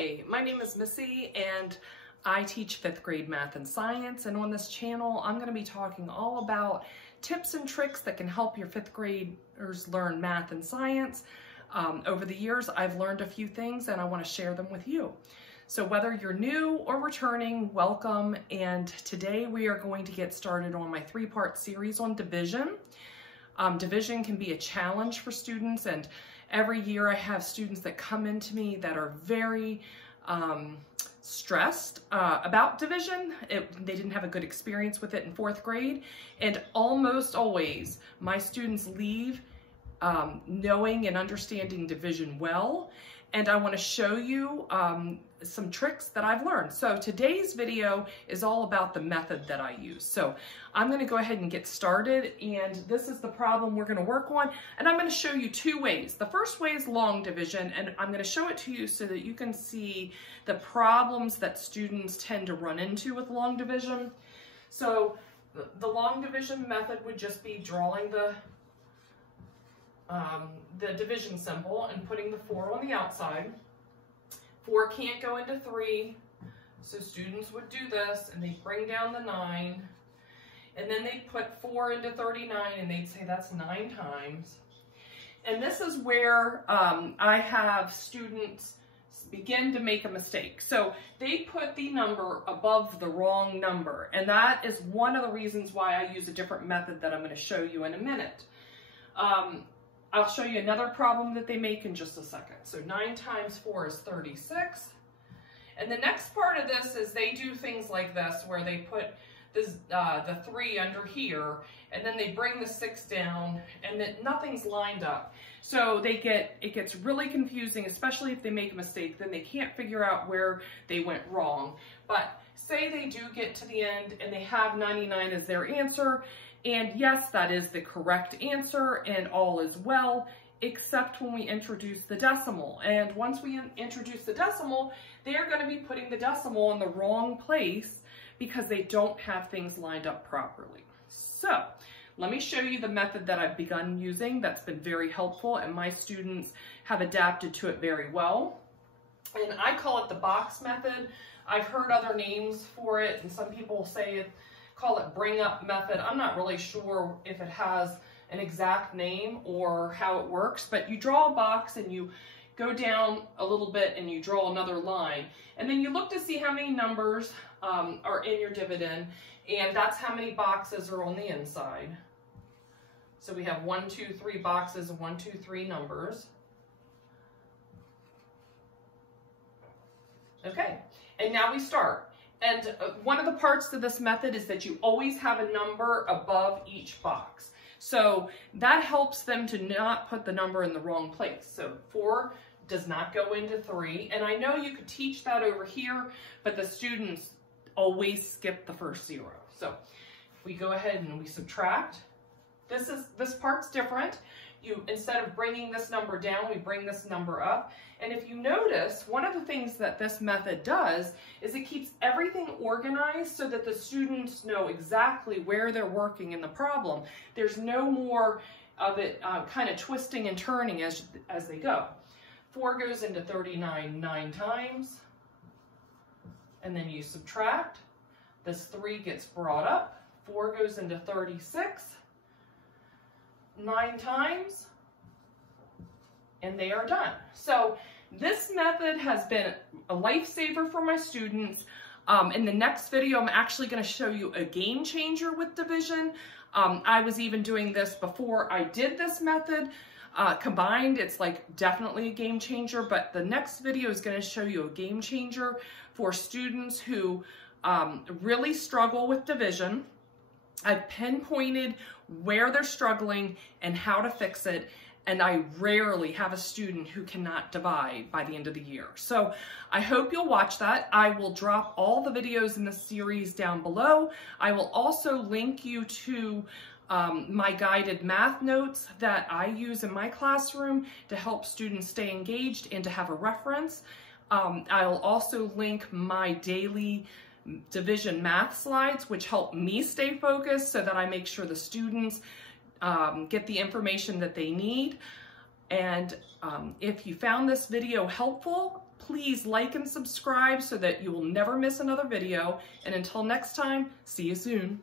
Hi, my name is Missy and I teach fifth grade math and science, and on this channel I'm going to be talking all about tips and tricks that can help your fifth graders learn math and science. Over the years I've learned a few things and I want to share them with you. So whether you're new or returning, welcome, and today we are going to get started on my three-part series on division. Division can be a challenge for students, and every year I have students that come into me that are very stressed about division. They didn't have a good experience with it in fourth grade, and almost always my students leave knowing and understanding division well, and I want to show you some tricks that I've learned. So today's video is all about the method that I use. So I'm going to go ahead and get started, and this is the problem we're going to work on, and I'm going to show you two ways. The first way is long division, and I'm going to show it to you so that you can see the problems that students tend to run into with long division. So the long division method would just be drawing the division symbol and putting the 4 on the outside. 4 can't go into 3, so students would do this and they bring down the 9, and then they put 4 into 39 and they'd say that's 9 times. And this is where I have students begin to make a mistake. So they put the number above the wrong number, and that is one of the reasons why I use a different method that I'm going to show you in a minute. I'll show you another problem that they make in just a second. So 9 times 4 is 36. And the next part of this is they do things like this, where they put this, the 3 under here, and then they bring the 6 down, and nothing's lined up. So it gets really confusing, especially if they make a mistake. Then they can't figure out where they went wrong. But say they do get to the end and they have 99 as their answer, and yes, that is the correct answer, and all is well, except when we introduce the decimal. And once we introduce the decimal, they are going to be putting the decimal in the wrong place because they don't have things lined up properly. So let me show you the method that I've begun using that's been very helpful, and my students have adapted to it very well. And I call it the box method. I've heard other names for it, and some people call it bring up method. I'm not really sure if it has an exact name or how it works, but you draw a box and you go down a little bit and you draw another line, and then you look to see how many numbers are in your dividend, and that's how many boxes are on the inside. So we have 1, 2, 3 boxes of 1, 2, 3 numbers. Okay, and now we start. And one of the parts of this method is that you always have a number above each box. So that helps them to not put the number in the wrong place. So 4 does not go into 3. And I know you could teach that over here, but the students always skip the first 0. So we go ahead and we subtract. This part's different. Instead of bringing this number down, we bring this number up. And if you notice, one of the things that this method does is it keeps everything organized so that the students know exactly where they're working in the problem. There's no more of it kind of twisting and turning as they go. 4 goes into 39 9 times, and then you subtract. This 3 gets brought up. 4 goes into 36 9 times, and they are done. So this method has been a lifesaver for my students. In the next video, I'm actually going to show you a game changer with division. I was even doing this before I did this method. Combined, it's like definitely a game changer, but the next video is going to show you a game changer for students who really struggle with division. I've pinpointed where they're struggling and how to fix it, and I rarely have a student who cannot divide by the end of the year. So I hope you'll watch that. I will drop all the videos in the series down below. I will also link you to my guided math notes that I use in my classroom to help students stay engaged and to have a reference. I'll also link my daily division math slides, which help me stay focused so that I make sure the students get the information that they need. And if you found this video helpful, please like and subscribe so that you will never miss another video. And until next time, see you soon.